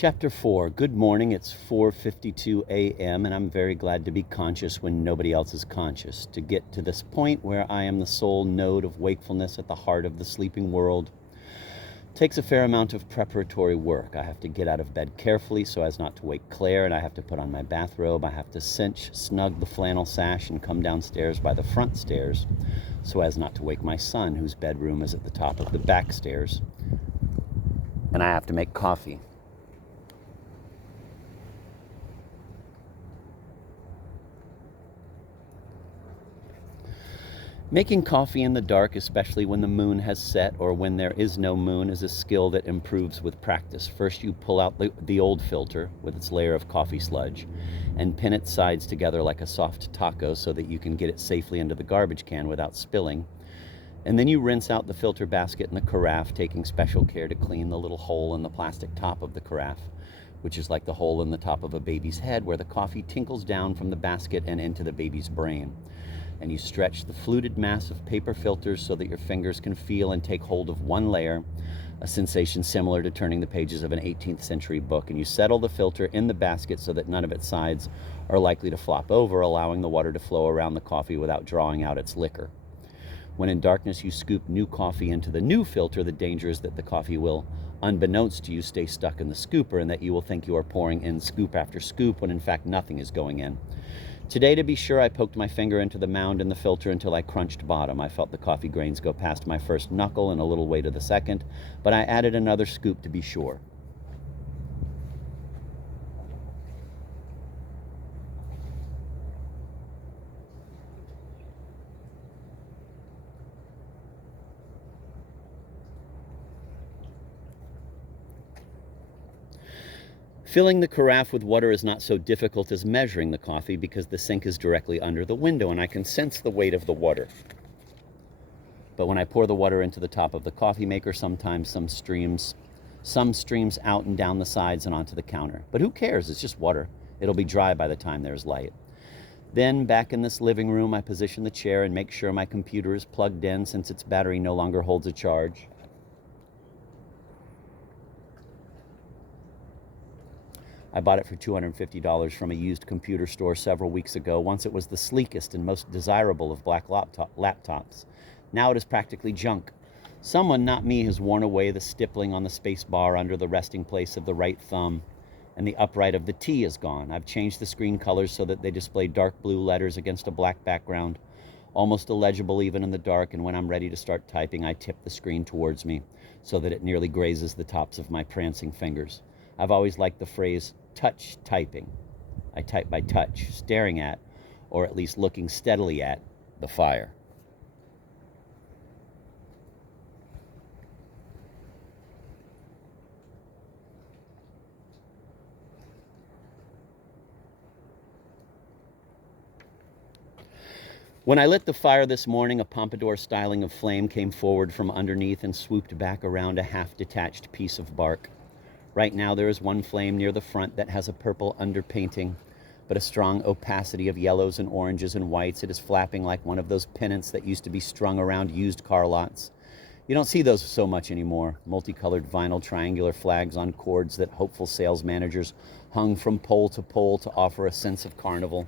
Chapter 4. Good morning. It's 4:52 a.m. and I'm very glad to be conscious when nobody else is conscious. To get to this point where I am the sole node of wakefulness at the heart of the sleeping world takes a fair amount of preparatory work. I have to get out of bed carefully so as not to wake Claire, and I have to put on my bathrobe. I have to cinch snug the flannel sash and come downstairs by the front stairs so as not to wake my son, whose bedroom is at the top of the back stairs. And I have to make coffee. Making coffee in the dark, especially when the moon has set or when there is no moon, is a skill that improves with practice. First, you pull out the old filter with its layer of coffee sludge and pin its sides together like a soft taco so that you can get it safely into the garbage can without spilling. And then you rinse out the filter basket and the carafe, taking special care to clean the little hole in the plastic top of the carafe, which is like the hole in the top of a baby's head where the coffee tinkles down from the basket and into the baby's brain. And you stretch the fluted mass of paper filters so that your fingers can feel and take hold of one layer, a sensation similar to turning the pages of an 18th century book. And you settle the filter in the basket so that none of its sides are likely to flop over, allowing the water to flow around the coffee without drawing out its liquor. When in darkness you scoop new coffee into the new filter, the danger is that the coffee will, unbeknownst to you, stay stuck in the scooper and that you will think you are pouring in scoop after scoop when in fact nothing is going in. Today, to be sure, I poked my finger into the mound in the filter until I crunched bottom. I felt the coffee grains go past my first knuckle and a little way to the second, but I added another scoop to be sure. Filling the carafe with water is not so difficult as measuring the coffee because the sink is directly under the window and I can sense the weight of the water. But when I pour the water into the top of the coffee maker, sometimes some streams out and down the sides and onto the counter. But who cares? It's just water. It'll be dry by the time there's light. Then, back in this living room, I position the chair and make sure my computer is plugged in since its battery no longer holds a charge. I bought it for $250 from a used computer store several weeks ago. Once it was the sleekest and most desirable of black laptops. Now it is practically junk. Someone, not me, has worn away the stippling on the space bar under the resting place of the right thumb, and the upright of the T is gone. I've changed the screen colors so that they display dark blue letters against a black background, almost illegible even in the dark, and when I'm ready to start typing, I tip the screen towards me so that it nearly grazes the tops of my prancing fingers. I've always liked the phrase touch typing. I type by touch, staring at, or at least looking steadily at, the fire. When I lit the fire this morning, a pompadour styling of flame came forward from underneath and swooped back around a half-detached piece of bark. Right now there is one flame near the front that has a purple underpainting, but a strong opacity of yellows and oranges and whites. It is flapping like one of those pennants that used to be strung around used car lots. You don't see those so much anymore. Multicolored vinyl triangular flags on cords that hopeful sales managers hung from pole to pole to offer a sense of carnival.